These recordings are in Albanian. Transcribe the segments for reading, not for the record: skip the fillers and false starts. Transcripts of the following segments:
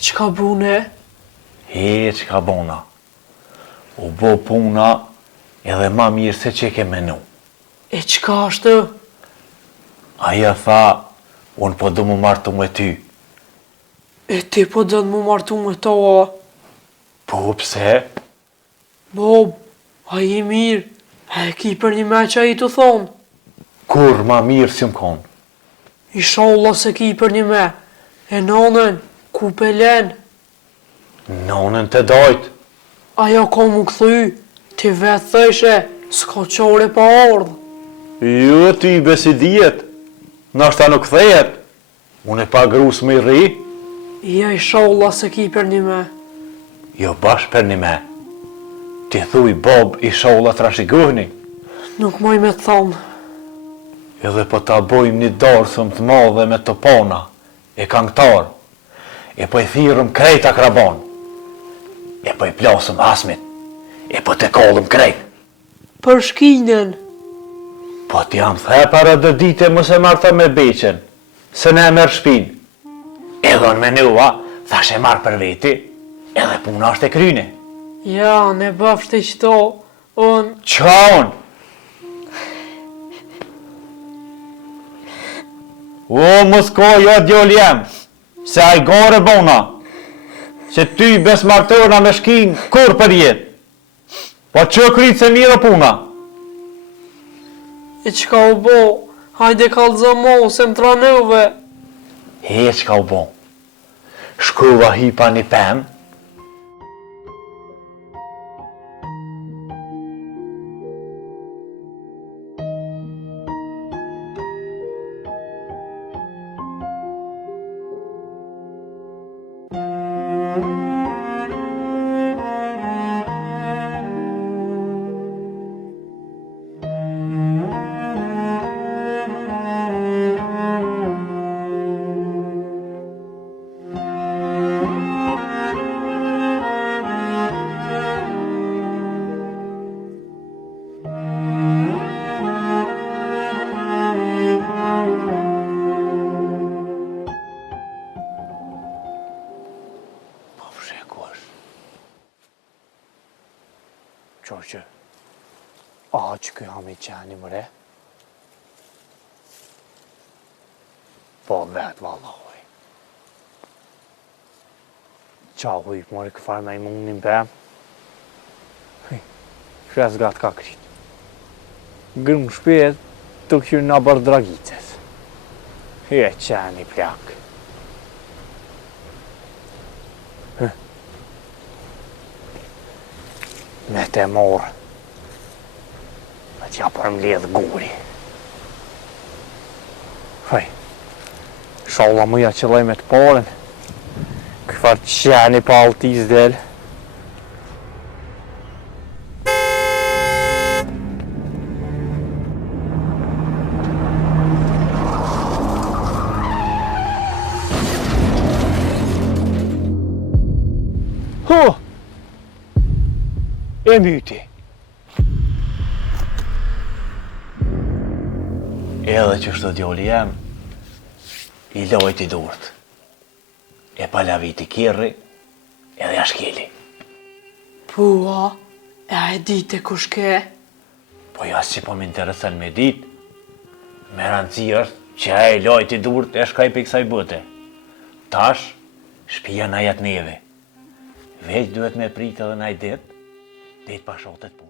çka bune? Çka bona. U bo puna edhe ma mirë se që ke menu. Çka është? Aja tha, unë po du mu martu me ty. Ti po dënë mu martu me toa? Po, pse? Bob, a i mirë, e ki për një me që a i të thonë. Kur ma mirë si më konë? Inshallah se ki për një me, e nonën, ku pelen? Nonën të dojtë. Ajo ka mu këthy, ti vetë thëshe, s'ka qore pa ardhë. Jo, ty i besidijet. Nashta nuk thejet. Unë e pa grus me i ri. Ja inshallah se ki për një me. Jo bash për një me. Ti thuj Bob inshallah të rashigohni. Nuk moj me të thonë. Edhe po ta bojmë një dorësëm të madhe me topona, e kangtar, e po i thirëm krejt akrabon, e po i plasëm asmit, e po te kollëm krejt. Për shkinën. Po t'jam the para dhe dite mëse marta me beqen, se ne merë shpin. Edhe në menua, thash e marë për veti, edhe puna është e kryne. Ja, ne bafshte qëto, unë... Qa unë? O, mos ko, jo djoli jem, se a i gore bona, që ty bes martona me shkin, kur për jetë. Po që krytë se mirë puna? E qka u bo, hajde kalëzë mo, se më tranëve. Qka u bo, shkuva hipa një pem, Qorqë, a që kjo ham i qeni mëre? Po vetë valoj. Qa hujp mëre këfar me i mundin bem? Shes gatë ka kryt. Grëm shpet të kjo në bërë dragicet. E qeni plak. Me te morë, me t'ja përmledh guri. Hej, shalla mëja qëllaj me t'paren, këfar qeni pa altis del. E myti. Edhe që shtë djoli jem, i lojt i durt. E palavit i kirri, edhe ashkeli. Pua, e a e dite ku shke? Po jas që po m'interesan me dit, me rëndësi është që a e lojt i durt e shkaj për kësaj bëte. Tash, shpia na jet neve. Veç duhet me prit edhe naj dit, dit pa shotet puna.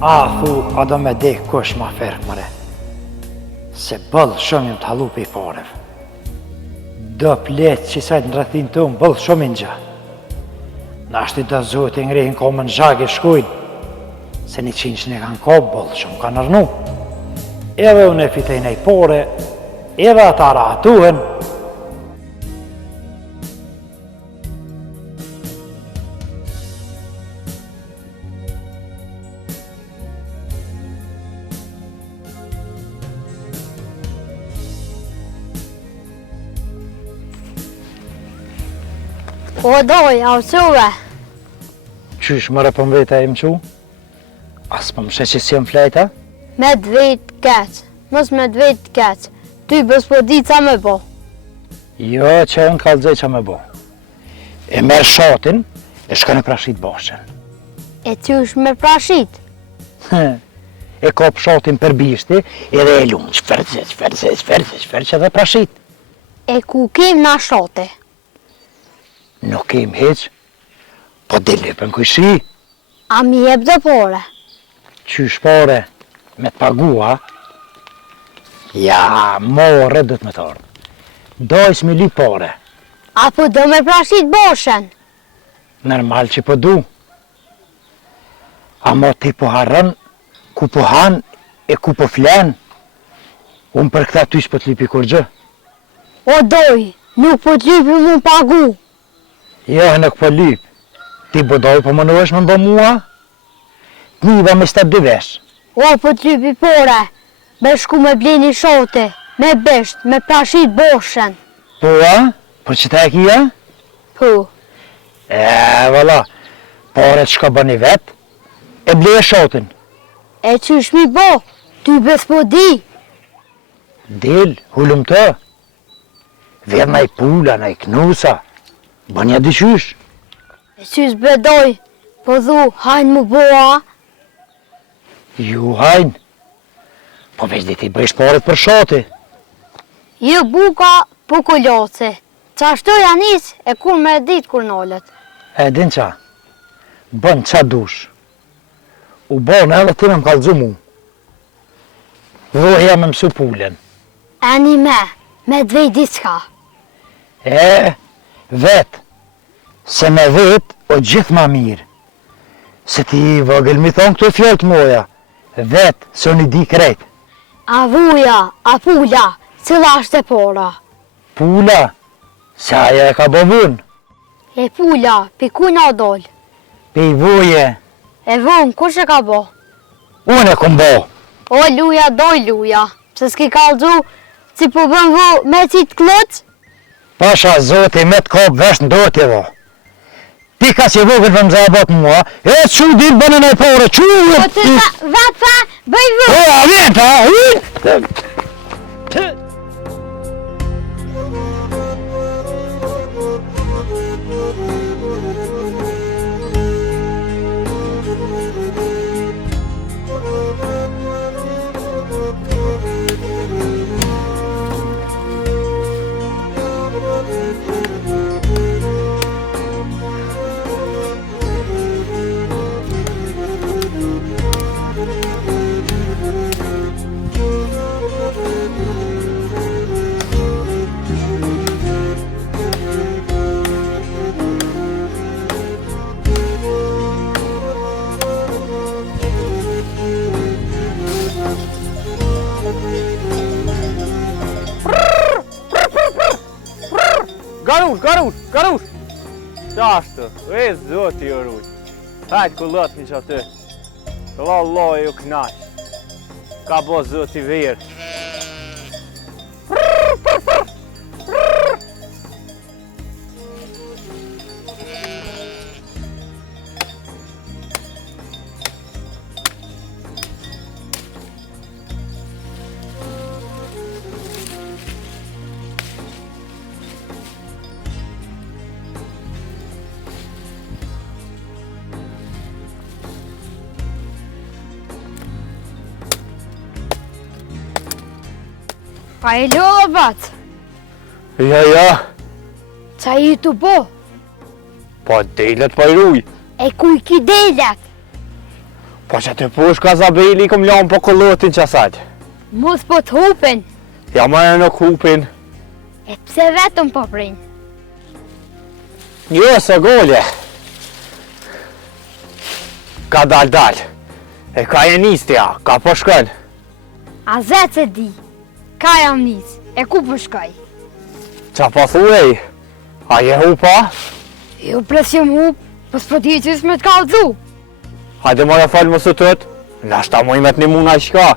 A, thu, a do me dek kush ma ferk mëre. Se bëllë shumë jam të halu për i parev. Do pletë që sajtë në rëthin të unë, bëllë shumë në gjatë. Në ashtë i da zotë i ngrehin ko më në zhag e shkujnë, se një qinë që ne kanë ko, bëllë shumë kanë nërnu. Edhe unë e fitejnë e pore, edhe ata rahatuhen. O doj, a usuve? Qysh mëre për mveta e më qu? As për më shë që si jam flejta? Me dvejt keq, mos me dvejt keq. Ty bës po di ca me bo. Jo, që unë kallëzoj që me bo. E merë shatin, e shkën e prashit bashën. E qysh me prashit? E kop shatin për bishti, edhe e lunë, shferë dhe prashit. E ku kem na shate? Nuk kem heq, po dhe lypën kujshi. A mi jep dhe pore? Qysh pore, me të pagua? Ja, more dhët me të ardhë. Dojës me li pore. Apo do me prashit boshen? Normal që po du. Amo ti po harën, ku po han e ku po flen. Unë për këta tysh po t'lipi kur gjë. O doj, nuk po t'lypi mu pagu. Jo, nuk po lyp. Ti bodoj po më nuesh me mbo mua? T'niva me 7 vesh. O po t'lypi pore, me shku me bleni shote, me besht, me prashit boshen. Po, a? Për që ta e kia? Po, Valla, pore të shka bëni vet, e ble e shotin. e qysh mi bo, ty bës po di. Del, hullum të. Vedh na i pula, na i knusa. Bënja dyqysh. E qysh bedoj, po dhu, hajnë mu boa. Ju hajnë. Po veç dhe ti bëjsh paret për shoti. Jo buka, po kolloce. Qashtu janis e kur me dit kur nollet. E din qa? Bën qa dush. U bon edhe ti me më kallëzu mu. Dhohja me mësu pulen. E një me dvej diçka. Vet. Se me vet o gjithë ma mirë. Se ti vogël mi thonë këto fjallë të moja. Vet, se unë i di krejt. A vuja, a pula, cila është e pora. Pula, se aja e ka bovun. E pula, pi ku na dol. Pe i voje, E vun, kush e ka bo? unë e kom bo. O luja, doj luja. Se s'ki kalëgju, si po bën vu me qitë klëc? Pasha zoti me të kop vesh në dorë t'jevo. Ti ka që vogël për më zabot mua, e që dirë bënë në pore, që Po të vatha, bëj vu. O, a vjen, Garush! Qashtë, e zoti o rujt. Hajtë ku lëtë një që aty. Lalloj u knaq. Ka bo zoti verë. A e lo bat, Ja. qa i të bo? Po delet po i ruj. E ku i ki delet? Po që të push ka zabeli i kom lanë po kollotin që asajt. Mos po të hupen, Ja marrë në kupin. E pse vetëm po prin? Jo, se gole. Ka dal. E ka e nistja, ka po shkën. A zetë se di. Ka jam nis. E ku po shkoj? Qa po thuej? A je hupa? Jo presim hup, po s'po ti që s'me t'ka udzu. Hajde more falë më së tëtë. Nashta moj me t'ni muna i shka.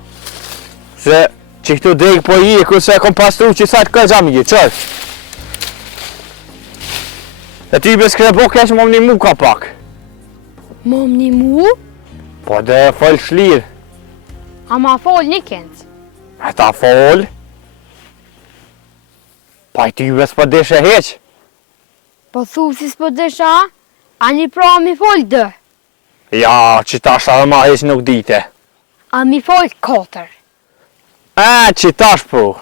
Se që këtu degë po i, këse e kom pastru që sajtë këtë gjami, qërë. E ty bes kre po kesh më një mu ka pak. Mom një mu? Po dhe falë shlirë. A ma fol një këndë. E ta falë. Pa i ty bes po deshe heq. Po thu si s'po desha, a një pra mi fol dë. Ja, që tash edhe ma heq nuk dite. A mi fol 4. Që tash po.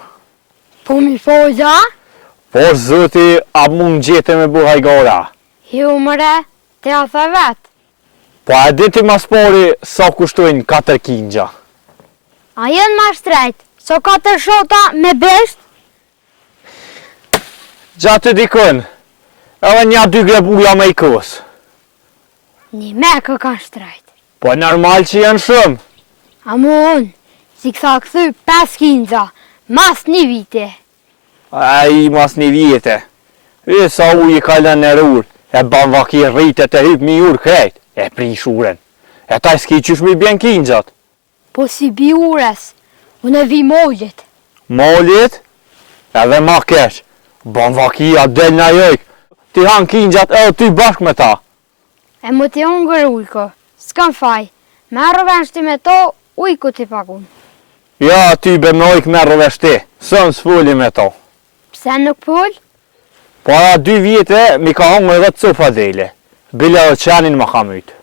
Po mi fol da? Po zëti, a mund gjete me bu hajgora. Jo mëre, te a the vetë. Po a diti mas pori sa kushtojnë 4 kingja. A jenë ma shtrejt, so 4 shota me besht? Gjatë të dikën, edhe nja 2 grebuja me i kës. Një mekë ka shtrejt. Po normal që janë shumë. A mu unë, si kësa këthy 5 kinza, mas një vite. A i mas një vjetë. E sa uj i kalën në rur, e ban vaki rritet e hyp mi ur krejt, e prish uren. E taj s'ki qysh mi bjen kingjat. Po si bi ures, unë e vi mollit. Mollit, edhe ma kesh, ban vakia del në jojk, ti han kingjat edhe ty bashk me ta. E më të ongër ujko, s'kam faj, me rëvenshti me to, ujko t'i pagun. Ja, ty be me ojk me rëveshti, sën s'fulli me to. Pse nuk pull? Para 2 vjetë mi ka hongë edhe të cofa dele, bile dhe qenin më ka mytë.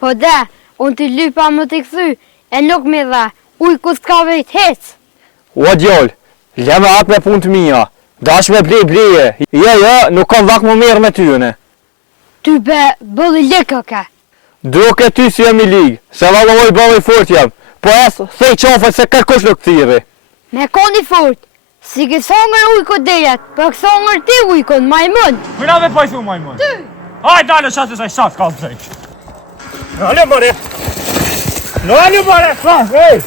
Po de, unë t'i lypa më t'i këthy, e nuk me dhe, ujko s'ka vejt hec. O djoll, le me atë me punë të mija, dash me bleje. Ja, nuk kam vak më mirë me tyne. Ty be, bëlli leka ke. Duke ty si jam i ligë, se valoj bëllë i fort jam, po esë thej qafët se kërkush nuk thiri. Me koni fort, si kësongër ujko dejet, për kësongër ti ujko në majmën. Kujna me pojthu majmën? Ty! Haj, dalë shatë saj shatë ka të zëjtë. Nale mëre! Nale mëre! Hej!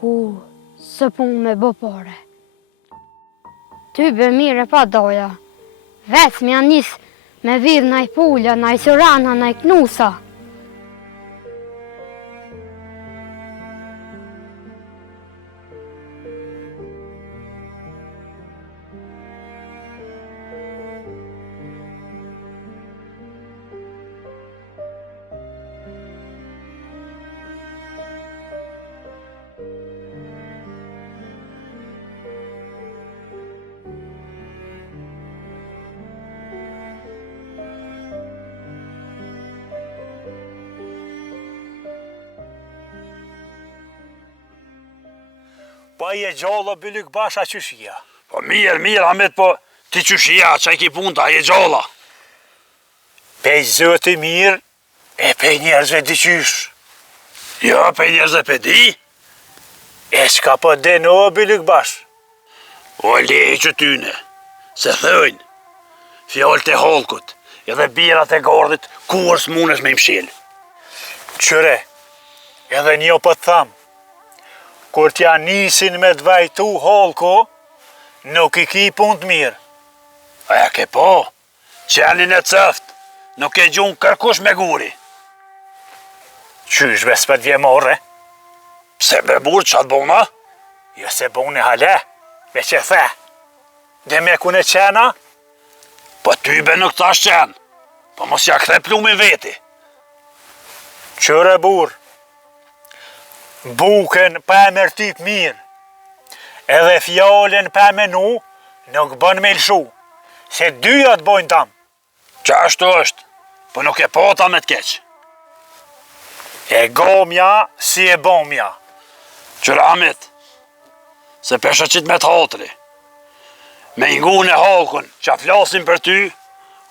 Ku, së pun me bë pare. Ty be mire pa doja. Vec m'ja nis me vidh naj pulja, naj sërana, naj knusa. Pa i e gjalla bëllyk basha qyshia. Po mirë, Ahmet, po ti qyshia, qaj ki punta, je gjalla. Pej zëti mirë, e pej njerëzve diqysh. Jo, pej njerëzve pe di. E shka po deno bëllyk bash. O lejë që tyne, se thëjnë, fjallë të holkut, edhe birat e gardit, kur s'munesh me mshil. Qëre, edhe një po të thamë, kur t'ja nisin me t'vajtu holko, nuk i ki pun të mirë. Aja ke po, qenin e cëft, nuk e gjun kërkush me guri. Qysh vespet vjemore? Pse be burë qatë bona? Jo se bone hale, me që the. Dhe me kune qena? Po ty be nuk tash qenë, po mos ja kthe plumin veti. Qëre burë, buken pa e mërtyp mirë, edhe fjallën pa menu nuk bën me lëshu, se dyja të bojnë tam. Qa ashtu është, po nuk e po ta me t'keq. E gomja si e bomja. Qëramit, se pesha qitë me të hotri. Me ngu në halkun që flasin për ty,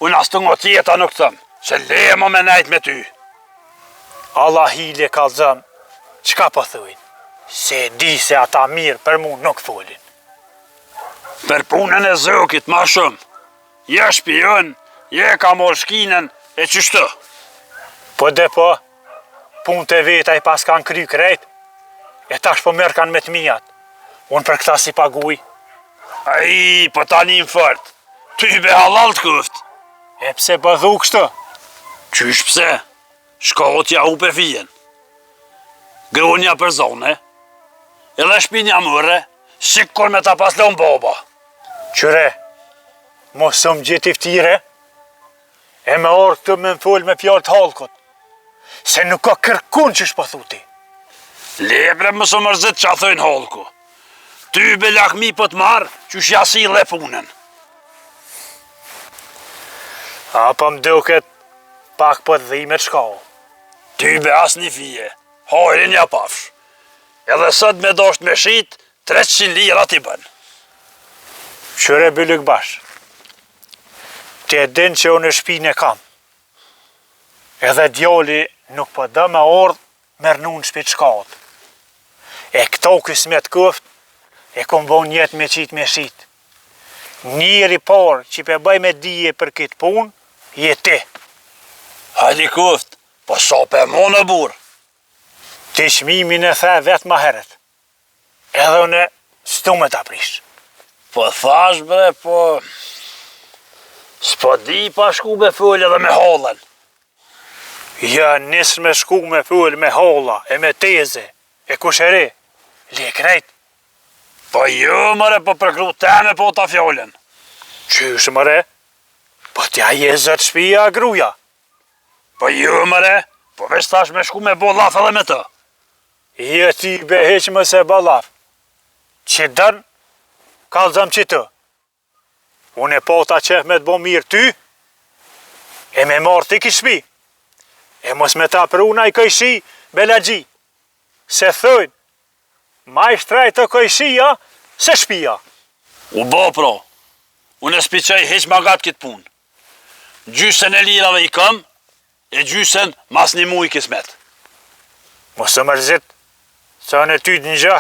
unë as të ngo tjeta nuk thëmë, se lema me nejt me ty. Allah hile kalzëm, qka po thujnë? Se di se ata mirë për mu nuk folin. Për punën e zëkit ma shumë, je shpion, je ka mor shkinën e qështë. Po dhe po, punë të veta i pas kanë kry krejt, e tash po merë kanë me të mijat. Unë për këta si paguj. Ai, po tani më fort, ty be halal të këft. E pse bëdhu kështë? Qysh pse? Shkotja u për fijen. Gronja për zone, edhe shpinja mëre, sikur me ta paslon baba. Qyre, mos më gjeti ftire, e me orë këtë me më full me fjallë të halkot, se nuk ka kërkun që shpëthuti. Lebre më së mërzit që a thëjnë halku. Ty be lakmi për të marë, që shjasi dhe punën. A po më duket pak për dhimet shkau. Ty be as një fije, hajrin ja pafsh. Edhe sot me dosht me shit, 300 lira t'i bën. Qyre Bylluk Bash, ti e din që unë shpinë e kam. Edhe djali nuk po dë me ordh mërnu në shpit shkaut. E këto kësmet këft, e kom bon jetë me qit me shit. Njëri parë që pe bëj me dije për këtë punë, je ti. Hajdi këft, po sa për mo në burë. Ti shmimin e the vetë ma heret. Edhe unë s'tu me ta prish. Po thash bre, po... S'po di pa shku me full edhe me hallën. Ja nisë me shku me full me halla e me teze, e kusheri, le krejt. Po jo mëre, po përkru teme po ta fjollën. Qysh mëre? Po t'ja je zët shpia gruja. Po jo mëre, po veç thash me shku me bo laf edhe me të. Je ti be heq më se balaf. Që dën, kalzëm që të. Unë e po ta qef me të bo mirë ty, e me marë ti ki shpi. E mos me ta pruna i këjshi, belagji. Se thëjnë, ma i shtrajt të këjshia, se shpia. U bo pro, unë e spiqej heq ma gatë këtë punë. Gjysën e lirave i këm, e gjysën mas një mu i kismet. Mos e mërzit, se në ty të një gjë,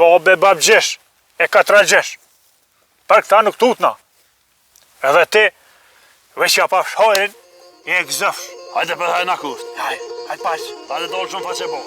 babe bab gjesh, e 4 gjesh. Për këta nuk tutna. Edhe ti, veç ja pa fshojrin, e gëzëfsh. Hajde për hajna kuft. Hajde pash. Hajde dolë shumë faqe bo.